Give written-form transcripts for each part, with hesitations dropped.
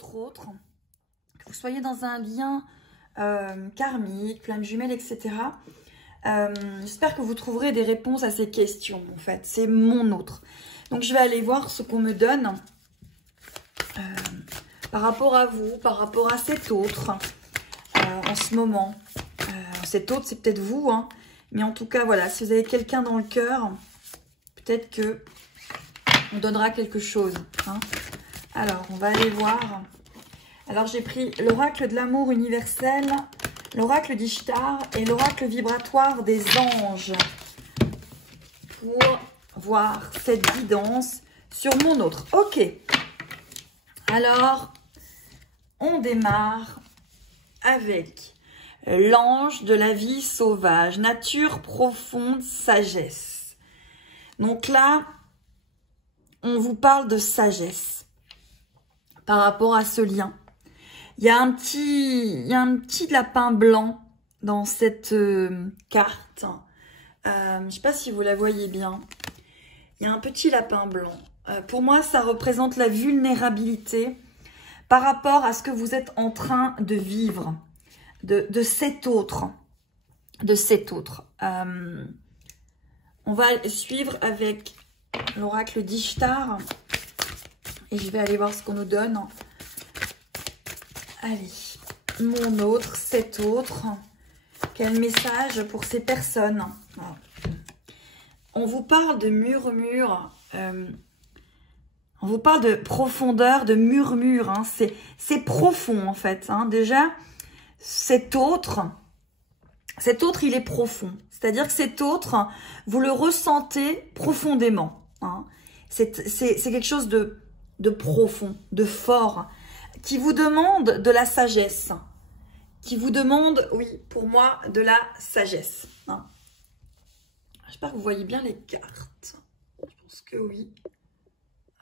votre autre, que vous soyez dans un lien karmique, flamme jumelle, etc. J'espère que vous trouverez des réponses à ces questions, en fait. C'est mon autre. Donc, je vais aller voir ce qu'on me donne par rapport à vous, par rapport à cet autre en ce moment. Cet autre, c'est peut-être vous, hein. Mais en tout cas, voilà, si vous avez quelqu'un dans le cœur, peut-être que on donnera quelque chose, hein. Alors, on va aller voir. Alors, j'ai pris l'oracle de l'amour universel, l'oracle d'Ishtar et l'oracle vibratoire des anges pour voir cette guidance sur mon autre. Ok. Alors, on démarre avec l'ange de la vie sauvage, nature profonde, sagesse. Donc là, on vous parle de sagesse par rapport à ce lien. Il y a un petit lapin blanc dans cette carte. Je ne sais pas si vous la voyez bien. Il y a un petit lapin blanc. Pour moi, ça représente la vulnérabilité par rapport à ce que vous êtes en train de vivre, de cet autre. On va suivre avec l'oracle d'Ishtar. Et je vais aller voir ce qu'on nous donne. Allez, mon autre, cet autre. Quel message pour ces personnes? On vous parle de murmure. On vous parle de profondeur, de murmure. Hein. C'est profond en fait. Hein. Déjà, cet autre, il est profond. C'est-à-dire que cet autre, vous le ressentez profondément. Hein. C'est quelque chose de profond, de fort, qui vous demande de la sagesse, qui vous demande, oui, pour moi, de la sagesse. Hein. J'espère que vous voyez bien les cartes. Je pense que oui.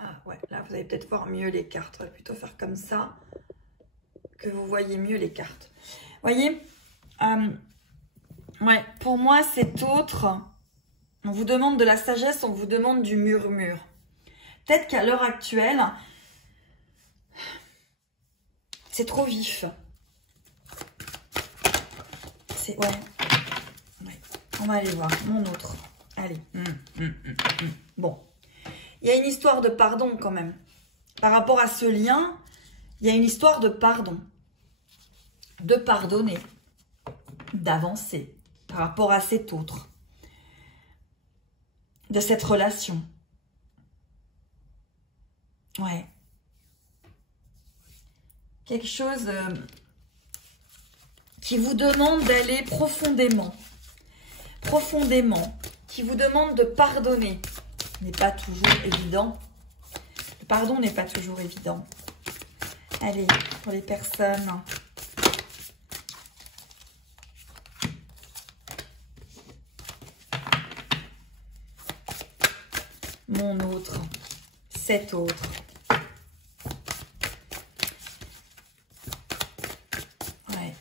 Ah ouais, là, vous allez peut-être voir mieux les cartes. On va plutôt faire comme ça, que vous voyez mieux les cartes. Voyez, ouais, pour moi, cet autre, on vous demande de la sagesse, on vous demande du murmure. Peut-être qu'à l'heure actuelle, c'est trop vif. C'est ouais. On va aller voir mon autre. Allez. Bon. Il y a une histoire de pardon quand même. Par rapport à ce lien, il y a une histoire de pardon. De pardonner. D'avancer. Par rapport à cet autre. De cette relation. Ouais. Quelque chose qui vous demande d'aller profondément. Profondément. Qui vous demande de pardonner. N'est pas toujours évident. Le pardon n'est pas toujours évident. Allez, pour les personnes. Mon autre. Cet autre. Ouais.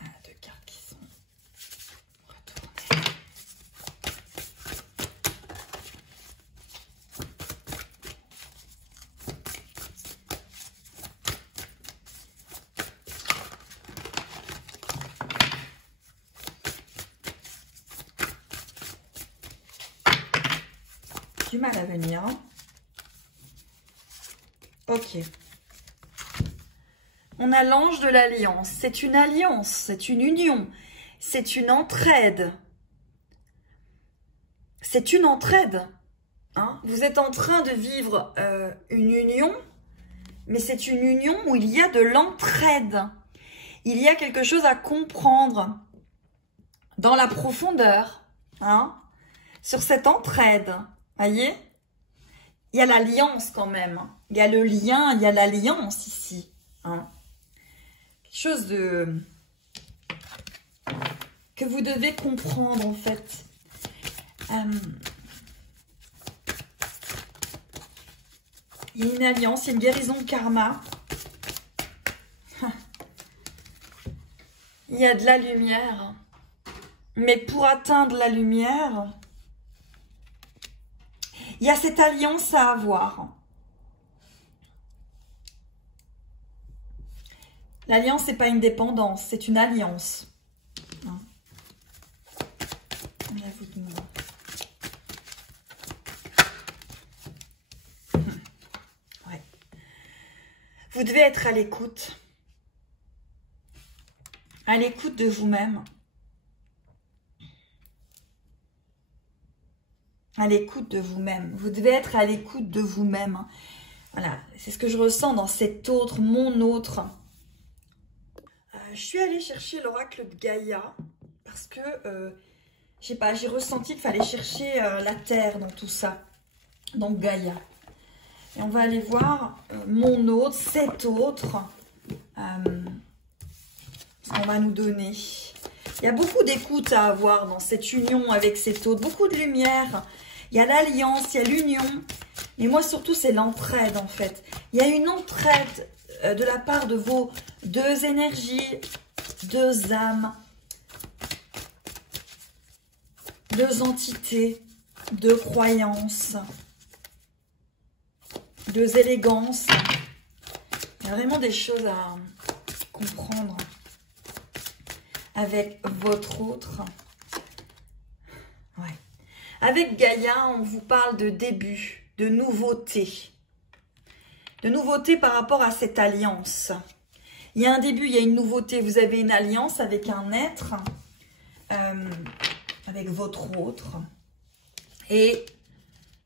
Ah, deux cartes qui sont retournées. Du mal à venir. Hein. Ok. On a l'ange de l'alliance. C'est une alliance, c'est une union, c'est une entraide. C'est une entraide. Hein? Vous êtes en train de vivre une union, mais c'est une union où il y a de l'entraide. Il y a quelque chose à comprendre dans la profondeur, hein? Sur cette entraide. Voyez? Il y a l'alliance quand même. Il y a le lien, il y a l'alliance ici. Hein? Quelque chose que vous devez comprendre en fait. Il y a une alliance, il y a une guérison de karma. Il y a de la lumière. Mais pour atteindre la lumière, il y a cette alliance à avoir. L'alliance, c'est pas une dépendance, c'est une alliance. Hein. Là, vous demandez. Ouais. Vous devez être à l'écoute. À l'écoute de vous-même. À l'écoute de vous-même. Vous devez être à l'écoute de vous-même. Voilà, c'est ce que je ressens dans cet autre, mon autre. Je suis allée chercher l'oracle de Gaïa parce que, je sais pas, j'ai ressenti qu'il fallait chercher la terre dans tout ça. Donc Gaïa. Et on va aller voir mon autre, cet autre. Ce qu'on va nous donner. Il y a beaucoup d'écoute à avoir dans cette union avec cet autre. Beaucoup de lumière. Il y a l'alliance, il y a l'union. Mais moi, surtout, c'est l'entraide, en fait. Il y a une entraide de la part de vos deux énergies, deux âmes, deux entités, deux croyances, deux élégances. Il y a vraiment des choses à comprendre avec votre autre. Ouais. Avec Gaïa, on vous parle de début, de nouveauté. De nouveauté par rapport à cette alliance. Il y a un début, il y a une nouveauté. Vous avez une alliance avec un être, avec votre autre. Et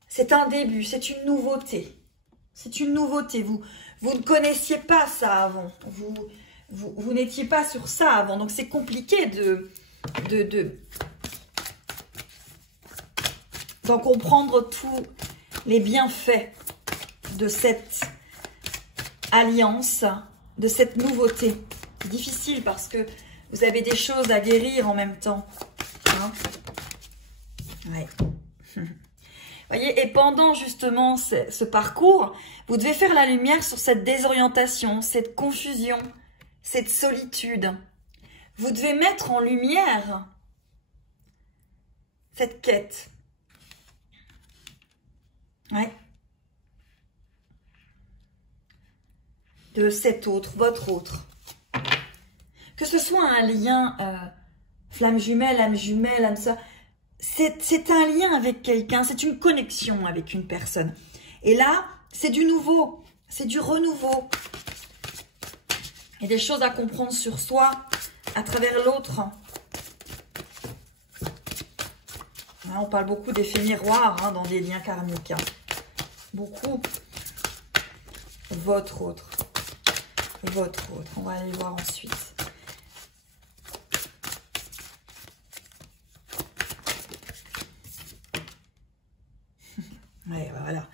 c'est un début, c'est une nouveauté. C'est une nouveauté. Vous ne connaissiez pas ça avant. Vous n'étiez pas sur ça avant. Donc c'est compliqué d'en comprendre tous les bienfaits de cette alliance, de cette nouveauté. C'est difficile parce que vous avez des choses à guérir en même temps. Hein? Ouais. Voyez, et pendant justement ce parcours, vous devez faire la lumière sur cette désorientation, cette confusion, cette solitude. Vous devez mettre en lumière cette quête. Ouais. De cet autre, votre autre. Que ce soit un lien flamme jumelle, âme sœur, c'est un lien avec quelqu'un, c'est une connexion avec une personne. Et là, c'est du nouveau, c'est du renouveau. Il y a des choses à comprendre sur soi à travers l'autre. On parle beaucoup d'effets miroirs dans des liens karmiques. Beaucoup. Votre autre. Votre autre. On va aller voir ensuite. Ouais, voilà.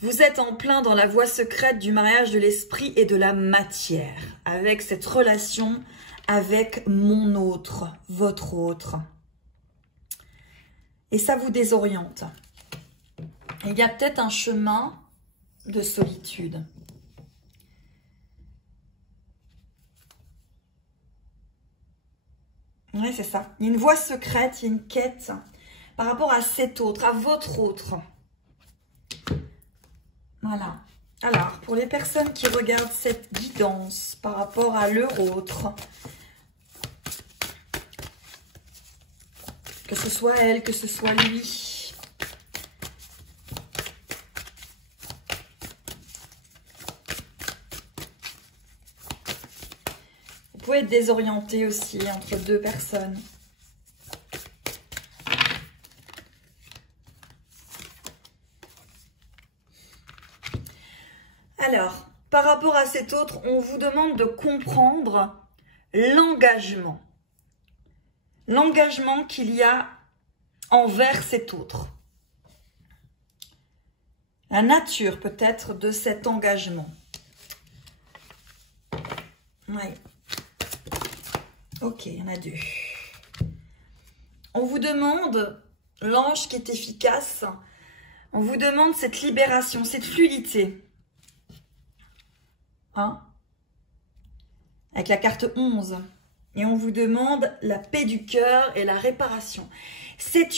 Vous êtes en plein dans la voie secrète du mariage de l'esprit et de la matière. Avec cette relation avec mon autre, votre autre. Et ça vous désoriente. Il y a peut-être un chemin de solitude. Oui, c'est ça. Il y a une voie secrète, il y a une quête par rapport à cet autre, à votre autre. Voilà. Alors, pour les personnes qui regardent cette guidance par rapport à leur autre, que ce soit elle, que ce soit lui. Vous pouvez être désorienté aussi entre deux personnes. Alors, par rapport à cet autre, on vous demande de comprendre l'engagement. L'engagement qu'il y a envers cet autre. La nature peut-être de cet engagement. Oui. Ok, il y en a deux. On vous demande, l'ange qui est efficace, on vous demande cette libération, cette fluidité. Hein? Avec la carte 11. Et on vous demande la paix du cœur et la réparation. C'est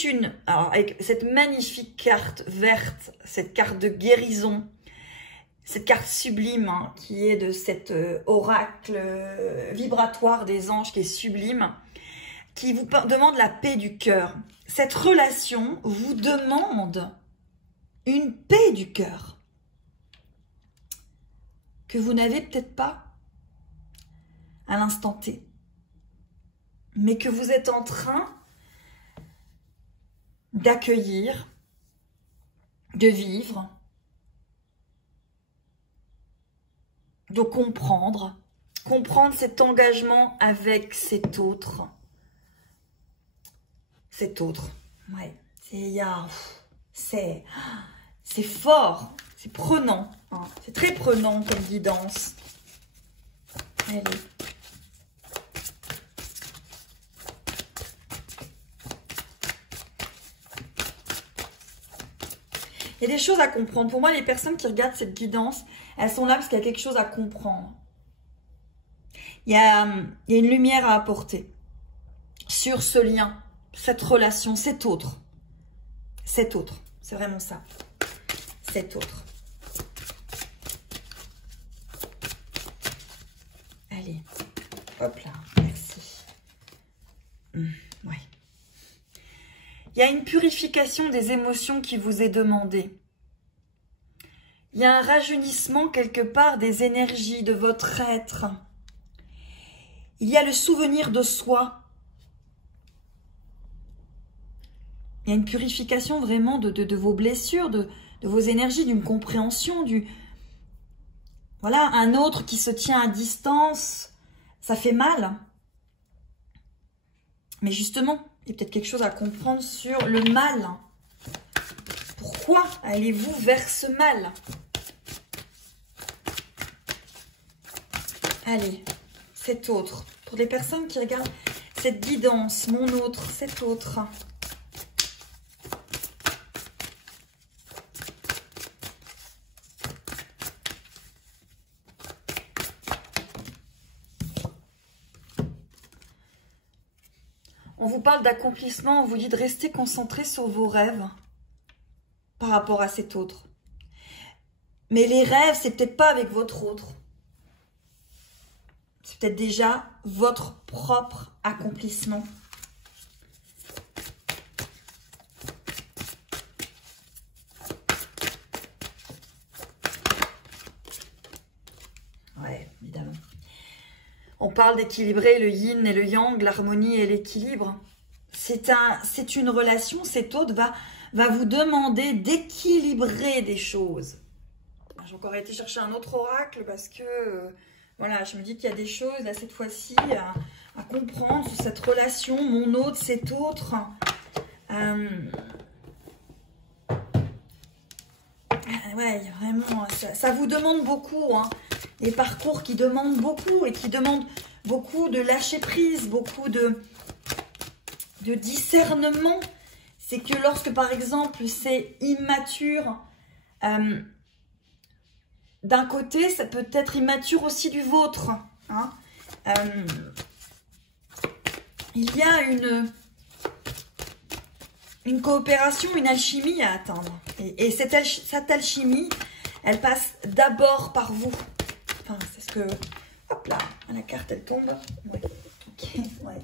alors avec cette magnifique carte verte, cette carte de guérison, cette carte sublime hein, qui est de cet oracle vibratoire des anges qui est sublime, qui vous demande la paix du cœur. Cette relation vous demande une paix du cœur que vous n'avez peut-être pas à l'instant T, mais que vous êtes en train d'accueillir, de vivre, de comprendre cet engagement avec cet autre. Ouais, c'est fort, c'est prenant, hein, c'est très prenant comme guidance. Allez. Il y a des choses à comprendre. Pour moi, les personnes qui regardent cette guidance, elles sont là parce qu'il y a quelque chose à comprendre. Il y a une lumière à apporter sur ce lien, cette relation, cet autre. Cet autre, c'est vraiment ça. Cet autre. Allez, hop là, merci. Ouais. Il y a une purification des émotions qui vous est demandée. Il y a un rajeunissement quelque part des énergies de votre être. Il y a le souvenir de soi. Il y a une purification vraiment de vos blessures, de vos énergies, d'une compréhension, voilà, un autre qui se tient à distance, ça fait mal. Mais justement, il y a peut-être quelque chose à comprendre sur le mal. Pourquoi allez-vous vers ce mal? Allez, cet autre. Pour les personnes qui regardent cette guidance, mon autre, cet autre. On vous parle d'accomplissement, on vous dit de rester concentré sur vos rêves par rapport à cet autre. Mais les rêves, c'est peut-être pas avec votre autre. C'est peut-être déjà votre propre accomplissement. Ouais, évidemment. On parle d'équilibrer le yin et le yang, l'harmonie et l'équilibre. C'est une relation, cet autre va vous demander d'équilibrer des choses. J'ai encore été chercher un autre oracle parce que, voilà, je me dis qu'il y a des choses, là, cette fois-ci, à comprendre sur cette relation, mon autre, cet autre. Ouais, vraiment, ça vous demande beaucoup, hein. Des parcours qui demandent beaucoup et qui demandent beaucoup de lâcher prise, beaucoup de discernement. C'est que lorsque, par exemple, c'est immature, d'un côté, ça peut être immature aussi du vôtre. Hein. Il y a une coopération, une alchimie à atteindre. Et cette alchimie, elle passe d'abord par vous. Enfin, c'est ce que... Hop là, la carte, elle tombe. Ouais. Ok, ouais.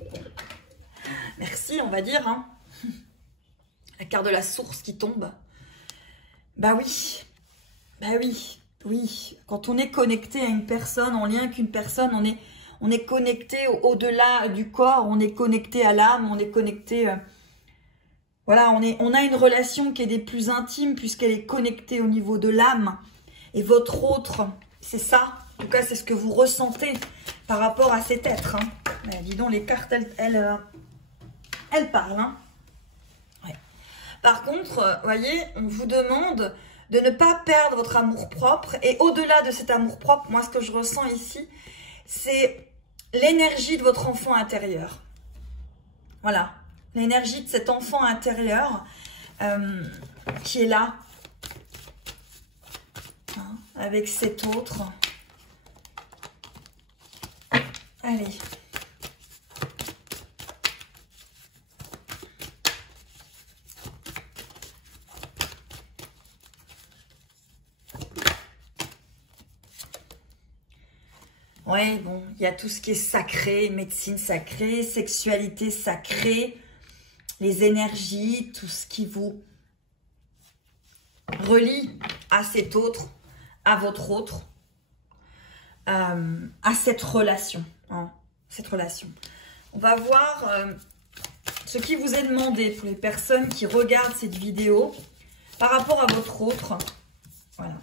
Merci, on va dire. Hein. La carte de la source qui tombe. Bah oui. Bah oui. Oui. Quand on est connecté à une personne, en lien avec une personne, on est connecté au-delà du corps, on est connecté à l'âme, on est connecté... voilà, on a une relation qui est des plus intimes puisqu'elle est connectée au niveau de l'âme. Et votre autre, c'est ça. En tout cas, c'est ce que vous ressentez par rapport à cet être. Hein. Mais dis donc, les cartes, elles parlent. Hein. Ouais. Par contre, voyez, on vous demande de ne pas perdre votre amour-propre. Et au-delà de cet amour-propre, moi, ce que je ressens ici, c'est l'énergie de votre enfant intérieur. Voilà. L'énergie de cet enfant intérieur qui est là. Hein, avec cet autre. Allez. Ouais, bon, il y a tout ce qui est sacré, médecine sacrée, sexualité sacrée, les énergies, tout ce qui vous relie à cet autre, à votre autre, à cette relation. Hein, cette relation. On va voir ce qui vous est demandé pour les personnes qui regardent cette vidéo par rapport à votre autre. Voilà.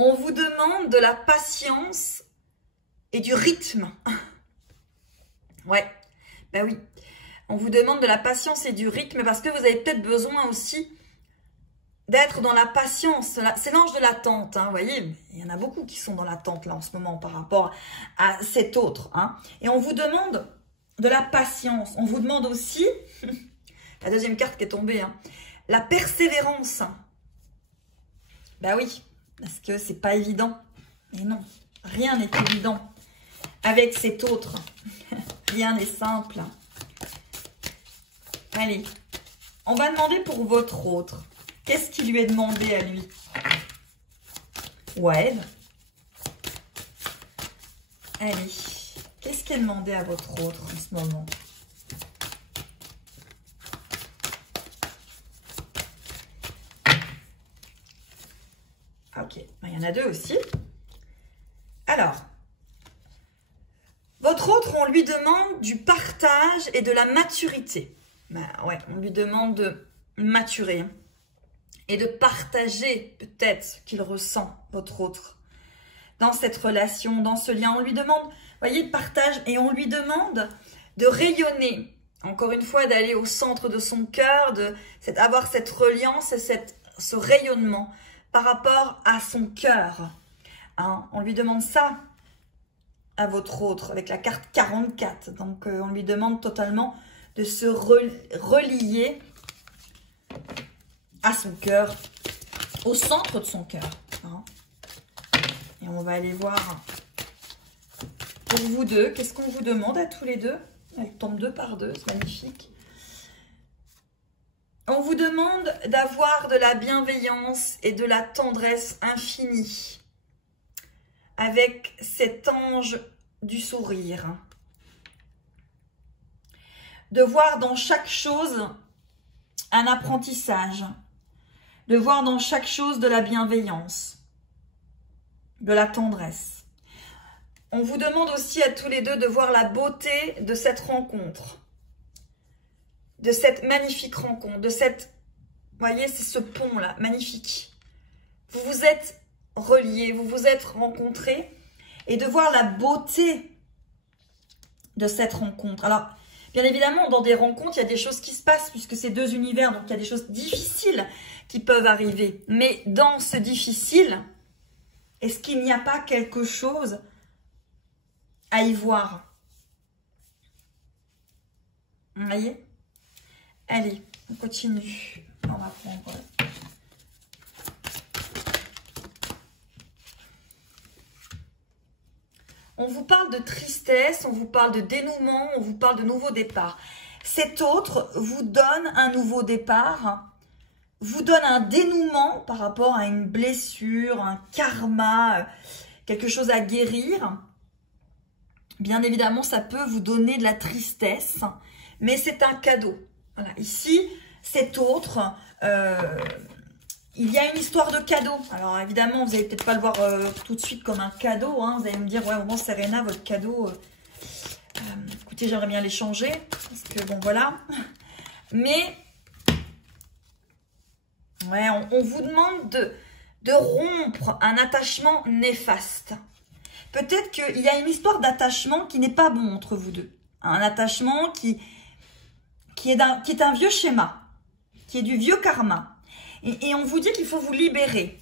On vous demande de la patience et du rythme. Ouais, ben oui. On vous demande de la patience et du rythme parce que vous avez peut-être besoin aussi d'être dans la patience. C'est l'ange de l'attente, hein, vous voyez. Il y en a beaucoup qui sont dans l'attente là en ce moment par rapport à cet autre. Hein. Et on vous demande de la patience. On vous demande aussi, la deuxième carte qui est tombée, hein, la persévérance. Ben oui. Parce que c'est pas évident. Et non, rien n'est évident avec cet autre. Rien n'est simple. Allez, on va demander pour votre autre. Qu'est-ce qui lui est demandé à lui? Ouais. Allez, qu'est-ce qui est demandé à votre autre en ce moment? Ok, il y en a deux aussi. Alors, votre autre, on lui demande du partage et de la maturité. Ben ouais, on lui demande de maturer et de partager peut-être ce qu'il ressent, votre autre, dans cette relation, dans ce lien. On lui demande, vous voyez, de partage et on lui demande de rayonner. Encore une fois, d'aller au centre de son cœur, d'avoir cette reliance et ce rayonnement par rapport à son cœur. Hein, on lui demande ça à votre autre avec la carte 44. Donc, on lui demande totalement de se relier à son cœur, au centre de son cœur. Hein. Et on va aller voir pour vous deux. Qu'est-ce qu'on vous demande à tous les deux? Elle tombe 2 par 2, c'est magnifique. On vous demande d'avoir de la bienveillance et de la tendresse infinie avec cet ange du sourire. De voir dans chaque chose un apprentissage. De voir dans chaque chose de la bienveillance, de la tendresse. On vous demande aussi à tous les deux de voir la beauté de cette rencontre. De cette magnifique rencontre, de cette, vous voyez, c'est ce pont-là, magnifique. Vous vous êtes reliés, vous vous êtes rencontrés, et de voir la beauté de cette rencontre. Alors, bien évidemment, dans des rencontres, il y a des choses qui se passent, puisque c'est 2 univers, donc il y a des choses difficiles qui peuvent arriver. Mais dans ce difficile, est-ce qu'il n'y a pas quelque chose à y voir? Vous voyez? Allez, on continue. On va prendre... On vous parle de tristesse, on vous parle de dénouement, on vous parle de nouveau départ. Cet autre vous donne un nouveau départ, vous donne un dénouement par rapport à une blessure, un karma, quelque chose à guérir. Bien évidemment, ça peut vous donner de la tristesse, mais c'est un cadeau. Voilà. Ici, cet autre, il y a une histoire de cadeau. Alors évidemment, vous n'allez peut-être pas le voir tout de suite comme un cadeau. Hein. Vous allez me dire, ouais, bon, Serena, votre cadeau, écoutez, j'aimerais bien l'échanger. Parce que bon, voilà. Mais, ouais, on vous demande de rompre un attachement néfaste. Peut-être qu'il y a une histoire d'attachement qui n'est pas bon entre vous deux. Un attachement qui est un vieux schéma, qui est du vieux karma. Et on vous dit qu'il faut vous libérer.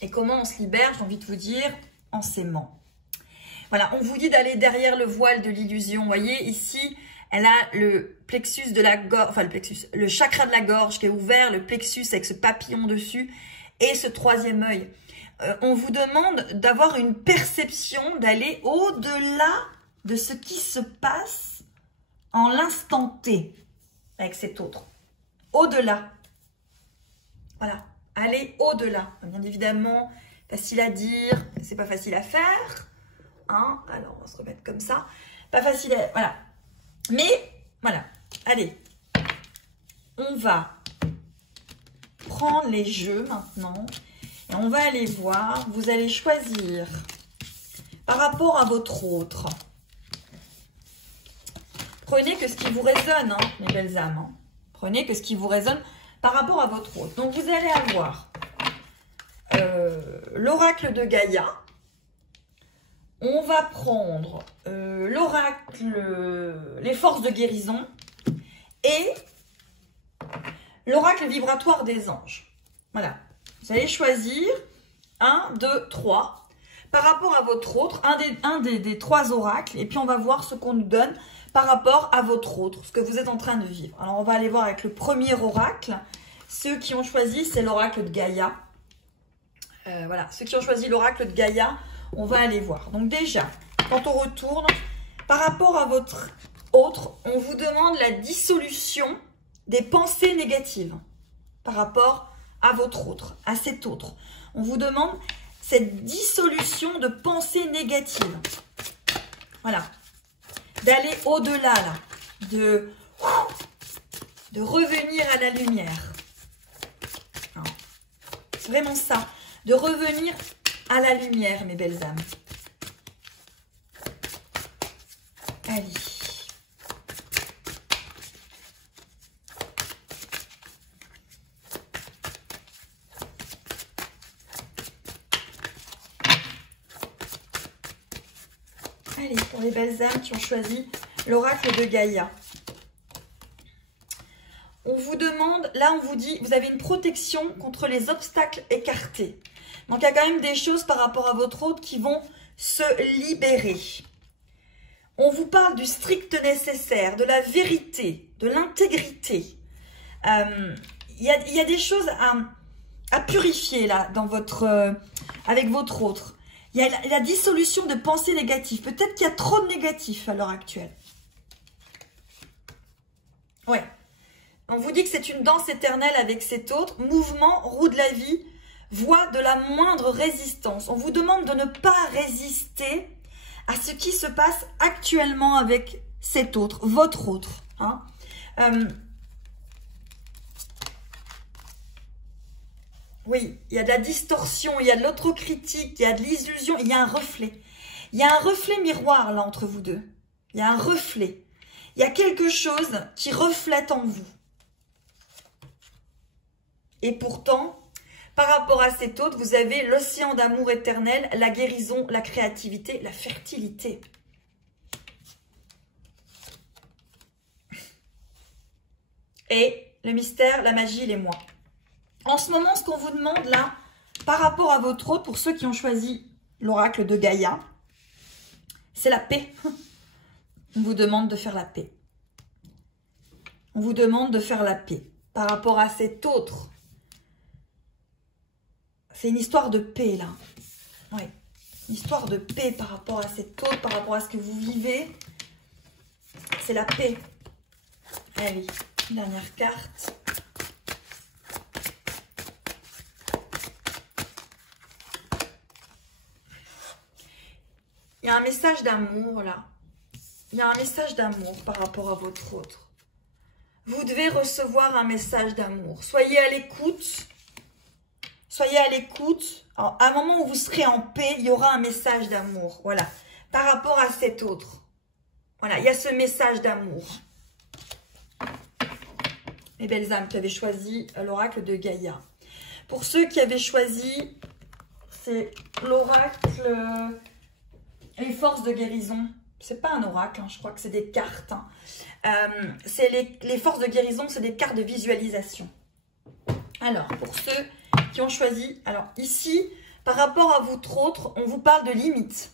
Et comment on se libère? J'ai envie de vous dire, en s'aimant. Voilà, on vous dit d'aller derrière le voile de l'illusion. Vous voyez, ici, elle a le plexus de la gorge, enfin le chakra de la gorge qui est ouvert, le plexus avec ce papillon dessus et ce 3e œil. On vous demande d'avoir une perception, d'aller au-delà de ce qui se passe en l'instant T avec cet autre. Au-delà. Voilà, allez au-delà. Bien évidemment, Facile à dire, c'est pas facile à faire. Hein? Alors, on va se remettre comme ça. Pas facile à... Voilà. Mais, voilà. Allez. On va prendre les jeux maintenant. Et on va aller voir. Vous allez choisir par rapport à votre autre. Prenez que ce qui vous résonne, hein, mes belles âmes. Hein. Prenez que ce qui vous résonne par rapport à votre autre. Donc, vous allez avoir l'oracle de Gaïa. On va prendre l'oracle, les forces de guérison et l'oracle vibratoire des anges. Voilà. Vous allez choisir 1, 2, 3 par rapport à votre autre, un des 3 oracles. Et puis, on va voir ce qu'on nous donne par rapport à votre autre, ce que vous êtes en train de vivre. Alors, on va aller voir avec le premier oracle. Ceux qui ont choisi, c'est l'oracle de Gaïa. Voilà, ceux qui ont choisi l'oracle de Gaïa, on va aller voir. Donc déjà, quand on retourne, par rapport à votre autre, on vous demande la dissolution des pensées négatives. Par rapport à votre autre, à cet autre. On vous demande cette dissolution de pensées négatives. Voilà. D'aller au-delà, là. De revenir à la lumière. C'est vraiment ça. De revenir à la lumière, mes belles âmes. Allez. Allez, pour les belles âmes qui ont choisi l'oracle de Gaïa. On vous demande, là on vous dit, vous avez une protection contre les obstacles écartés. Donc il y a quand même des choses par rapport à votre autre qui vont se libérer. On vous parle du strict nécessaire, de la vérité, de l'intégrité. Il y a des choses à purifier là dans avec votre autre. Il y a la dissolution de pensées négatives. Peut-être qu'il y a trop de négatifs à l'heure actuelle. Ouais. On vous dit que c'est une danse éternelle avec cet autre. Mouvement, roue de la vie, voie de la moindre résistance. On vous demande de ne pas résister à ce qui se passe actuellement avec cet autre, votre autre. Hein. Oui, il y a de la distorsion, il y a de l'autocritique, il y a de l'illusion, il y a un reflet. Il y a un reflet miroir là entre vous deux. Il y a un reflet. Il y a quelque chose qui reflète en vous. Et pourtant, par rapport à cet autre, vous avez l'océan d'amour éternel, la guérison, la créativité, la fertilité. Et le mystère, la magie, les mois. En ce moment, ce qu'on vous demande là, par rapport à votre autre, pour ceux qui ont choisi l'oracle de Gaïa, c'est la paix. On vous demande de faire la paix. On vous demande de faire la paix par rapport à cet autre. C'est une histoire de paix, là. Oui, une histoire de paix par rapport à cet autre, par rapport à ce que vous vivez. C'est la paix. Allez, dernière carte. Il y a un message d'amour, là. Il y a un message d'amour par rapport à votre autre. Vous devez recevoir un message d'amour. Soyez à l'écoute. Soyez à l'écoute. À un moment où vous serez en paix, il y aura un message d'amour. Voilà. Par rapport à cet autre. Voilà. Il y a ce message d'amour. Les belles âmes qui avaient choisi l'oracle de Gaïa. Pour ceux qui avaient choisi, c'est l'oracle, les forces de guérison. C'est pas un oracle, hein, je crois que c'est des cartes. Hein. C'est les forces de guérison, c'est des cartes de visualisation. Alors, pour ceux qui ont choisi, alors ici, par rapport à votre autre, on vous parle de limites.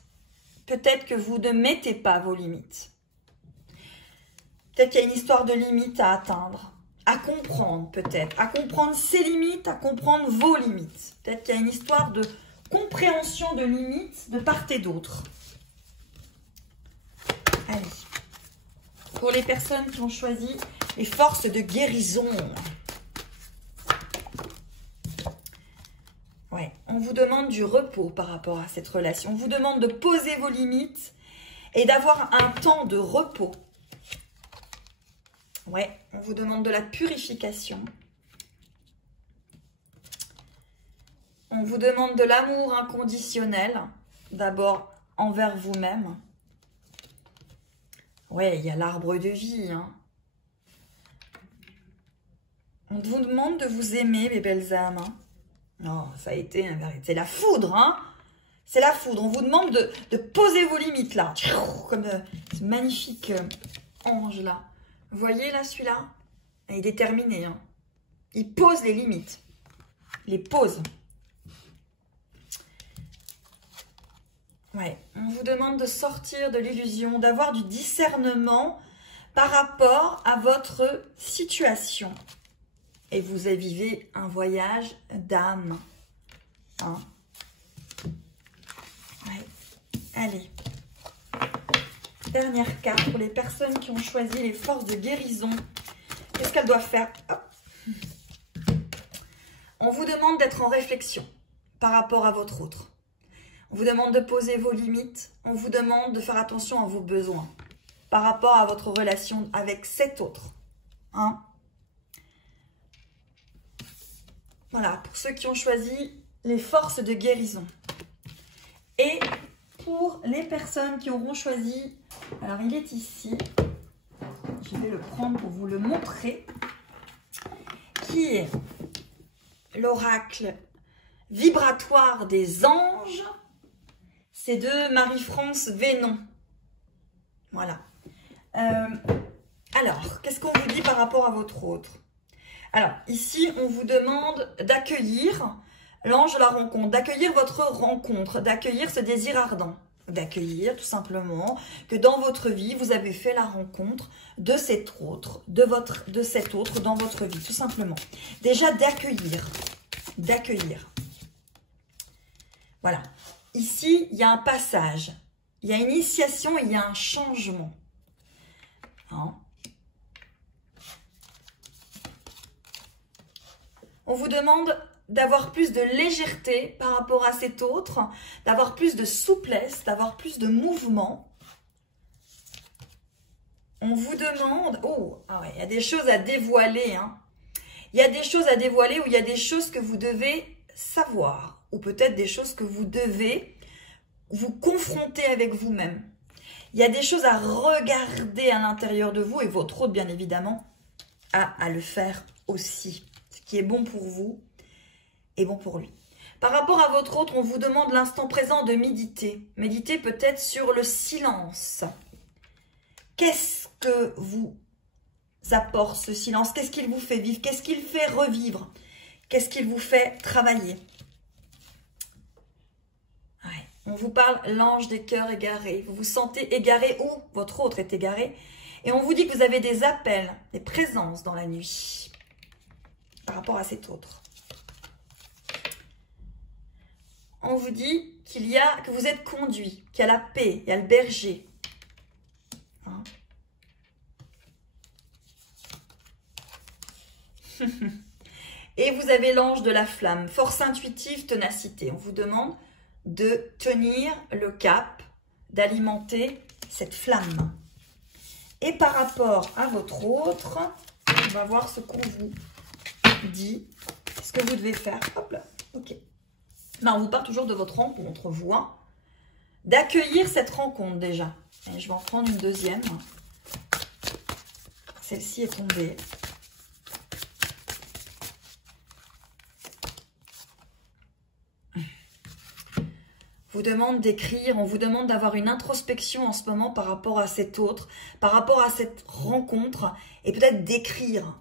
Peut-être que vous ne mettez pas vos limites. Peut-être qu'il y a une histoire de limites à atteindre, à comprendre peut-être, à comprendre ses limites, à comprendre vos limites. Peut-être qu'il y a une histoire de compréhension de limites de part et d'autre. Allez, pour les personnes qui ont choisi les forces de guérison. Ouais, on on vous demande du repos par rapport à cette relation. On vous demande de poser vos limites et d'avoir un temps de repos. Ouais, on vous demande de la purification. On vous demande de l'amour inconditionnel, d'abord envers vous-même. Ouais, il y a l'arbre de vie. Hein. On vous demande de vous aimer, mes belles âmes. Hein. Oh, ça a été un véritable... C'est la foudre, hein. C'est la foudre. On vous demande de poser vos limites, là. Comme ce magnifique ange, là. Vous voyez, là, celui-là? Il est déterminé, hein. Il pose les limites. Il les pose. Ouais. On vous demande de sortir de l'illusion, d'avoir du discernement par rapport à votre situation. Et vous vivez un voyage d'âme. Hein? Ouais. Allez. Dernière carte pour les personnes qui ont choisi les forces de guérison. Qu'est-ce qu'elles doivent faire? Hop. On vous demande d'être en réflexion par rapport à votre autre. On vous demande de poser vos limites. On vous demande de faire attention à vos besoins par rapport à votre relation avec cet autre. Hein? Voilà, pour ceux qui ont choisi les forces de guérison. Et pour les personnes qui auront choisi, alors il est ici, je vais le prendre pour vous le montrer, qui est l'oracle vibratoire des anges. C'est de Marie-France Vénon. Voilà. Alors, qu'est-ce qu'on vous dit par rapport à votre autre? Alors, ici, on vous demande d'accueillir l'ange de la rencontre, d'accueillir votre rencontre, d'accueillir ce désir ardent, d'accueillir tout simplement que dans votre vie, vous avez fait la rencontre de cet autre, de cet autre dans votre vie, tout simplement. Déjà, d'accueillir. Voilà. Ici, il y a un passage, il y a une initiation, il y a un changement. Hein? On vous demande d'avoir plus de légèreté par rapport à cet autre, d'avoir plus de souplesse, d'avoir plus de mouvement. On vous demande... Oh, ah ouais, il y a des choses à dévoiler. Hein. Il y a des choses à dévoiler ou il y a des choses que vous devez savoir. Ou peut-être des choses que vous devez vous confronter avec vous-même. Il y a des choses à regarder à l'intérieur de vous et votre autre, bien évidemment, à le faire aussi. Qui est bon pour vous et bon pour lui. Par rapport à votre autre, on vous demande l'instant présent de méditer. Méditer peut-être sur le silence. Qu'est-ce que vous apporte ce silence? Qu'est-ce qu'il vous fait vivre? Qu'est-ce qu'il fait revivre? Qu'est-ce qu'il vous fait travailler? Ouais. On vous parle l'ange des cœurs égarés. Vous vous sentez égaré ou votre autre est égaré. Et on vous dit que vous avez des appels, des présences dans la nuit. Par rapport à cet autre. On vous dit que vous êtes conduit, qu'il y a la paix, il y a le berger. Hein? Et vous avez l'ange de la flamme, force intuitive, ténacité. On vous demande de tenir le cap, d'alimenter cette flamme. Et par rapport à votre autre, on va voir ce qu'on vous dit, ce que vous devez faire. Hop là, ok. Là, on vous parle toujours de votre rencontre, vous, hein, d'accueillir cette rencontre déjà. Et je vais en prendre une deuxième. Celle-ci est tombée. Vous demande d'écrire, on vous demande d'avoir une introspection en ce moment par rapport à cet autre, par rapport à cette rencontre, et peut-être d'écrire,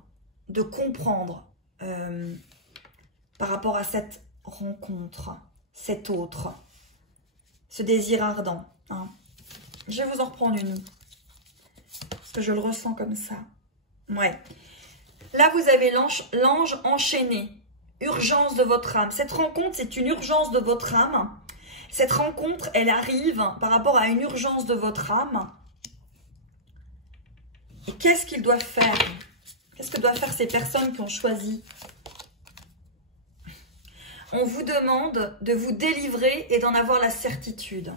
de comprendre par rapport à cette rencontre, cet autre, ce désir ardent. Hein. Je vais vous en reprendre une, parce que je le ressens comme ça. Ouais. Là, vous avez l'ange enchaîné, urgence de votre âme. Cette rencontre, c'est une urgence de votre âme. Cette rencontre, elle arrive par rapport à une urgence de votre âme. Et qu'est-ce qu'ils doivent faire? Qu'est-ce que doivent faire ces personnes qui ont choisi? On vous demande de vous délivrer et d'en avoir la certitude.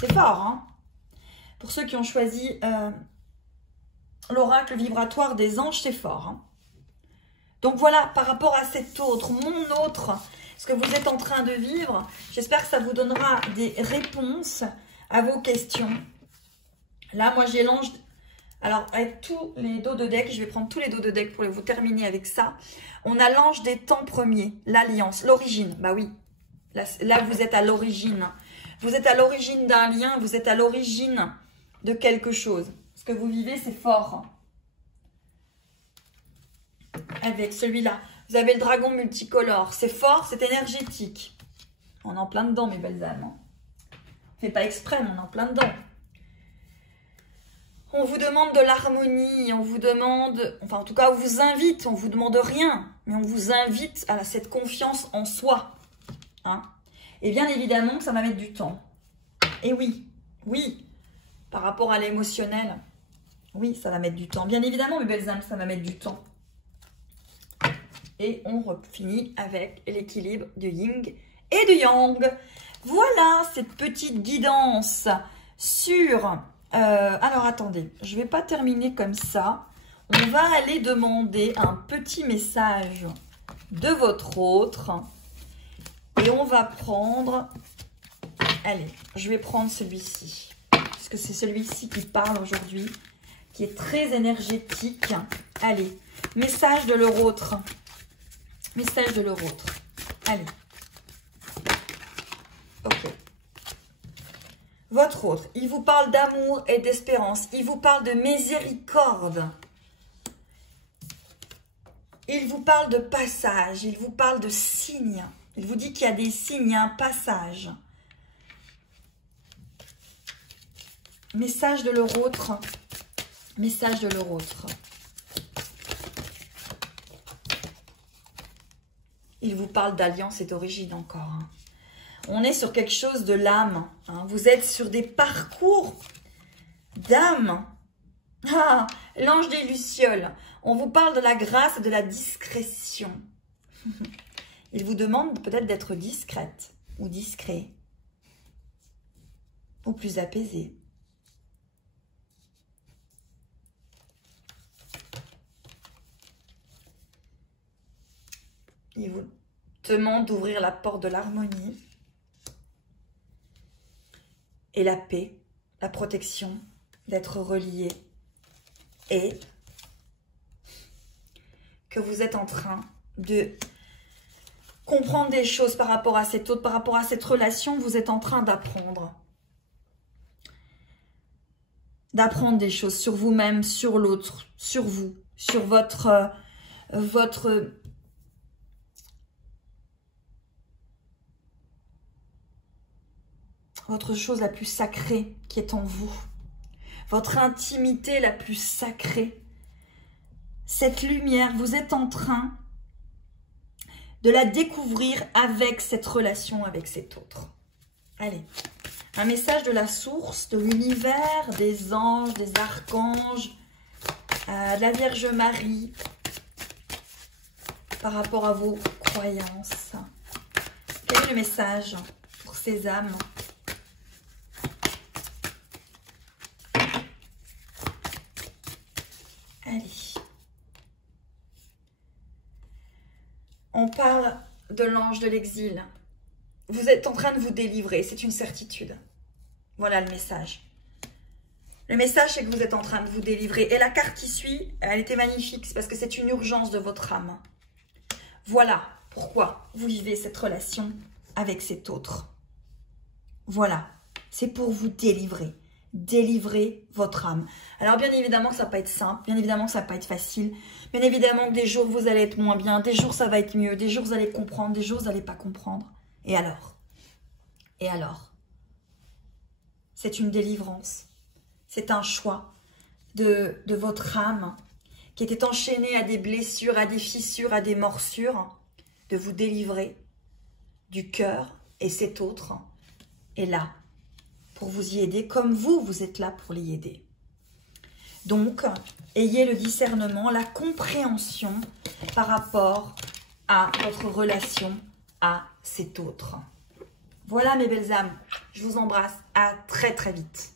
C'est fort, hein? Pour ceux qui ont choisi l'oracle vibratoire des anges, c'est fort. Hein? Donc voilà, par rapport à cet autre, mon autre, ce que vous êtes en train de vivre, j'espère que ça vous donnera des réponses à vos questions. Là, moi, j'ai l'ange... Alors, avec tous les dos de deck, je vais prendre tous les dos de deck pour vous terminer avec ça. On a l'ange des temps premiers, l'alliance, l'origine. Bah oui, là, vous êtes à l'origine. Vous êtes à l'origine d'un lien, vous êtes à l'origine de quelque chose. Ce que vous vivez, c'est fort. Avec celui-là, vous avez le dragon multicolore. C'est fort, c'est énergétique. On est en plein dedans, mes belles âmes. On ne fait pas exprès, mais on est en plein dedans. On vous demande de l'harmonie, on vous demande, enfin en tout cas on vous invite, on vous demande rien, mais on vous invite à cette confiance en soi. Hein? Et bien évidemment que ça va mettre du temps. Et oui, oui, par rapport à l'émotionnel, oui, ça va mettre du temps. Bien évidemment, mes belles âmes, ça va mettre du temps. Et on finit avec l'équilibre de yin et de yang. Voilà cette petite guidance sur... alors attendez, je ne vais pas terminer comme ça. On va aller demander un petit message de votre autre. Et on va prendre... Allez, je vais prendre celui-ci. Parce que c'est celui-ci qui parle aujourd'hui. Qui est très énergétique. Allez, message de leur autre. Message de leur autre. Allez. Ok. Votre autre, il vous parle d'amour et d'espérance. Il vous parle de miséricorde. Il vous parle de passage. Il vous parle de signes. Il vous dit qu'il y a des signes, il y a un passage. Message de leur autre. Message de leur autre. Il vous parle d'alliance et d'origine encore. Hein. On est sur quelque chose de l'âme. Hein. Vous êtes sur des parcours d'âme. Ah, l'ange des Lucioles. On vous parle de la grâce et de la discrétion. Il vous demande peut-être d'être discrète ou discret. Ou plus apaisé. Il vous demande d'ouvrir la porte de l'harmonie et la paix, la protection, d'être relié et que vous êtes en train de comprendre des choses par rapport à cet autre, par rapport à cette relation, vous êtes en train d'apprendre. D'apprendre des choses sur vous-même, sur l'autre, sur vous, sur votre chose la plus sacrée qui est en vous. Votre intimité la plus sacrée. Cette lumière, vous êtes en train de la découvrir avec cette relation, avec cet autre. Allez, un message de la source, de l'univers, des anges, des archanges, de la Vierge Marie, par rapport à vos croyances. Quel est le message pour ces âmes ? Allez. On parle de l'ange de l'exil. Vous êtes en train de vous délivrer, c'est une certitude. Voilà le message. Le message, c'est que vous êtes en train de vous délivrer. Et la carte qui suit, elle était magnifique, c'est parce que c'est une urgence de votre âme. Voilà pourquoi vous vivez cette relation avec cet autre. Voilà, c'est pour vous délivrer. Délivrer votre âme. Alors bien évidemment que ça va pas être simple, bien évidemment que ça va pas être facile, bien évidemment que des jours vous allez être moins bien, des jours ça va être mieux, des jours vous allez comprendre, des jours vous n'allez pas comprendre. Et alors? Et alors? C'est une délivrance, c'est un choix de votre âme qui était enchaînée à des blessures, à des fissures, à des morsures, de vous délivrer du cœur et cet autre est là pour vous y aider, comme vous êtes là pour l'y aider. Donc, ayez le discernement, la compréhension par rapport à votre relation à cet autre. Voilà mes belles âmes, je vous embrasse, à très très vite.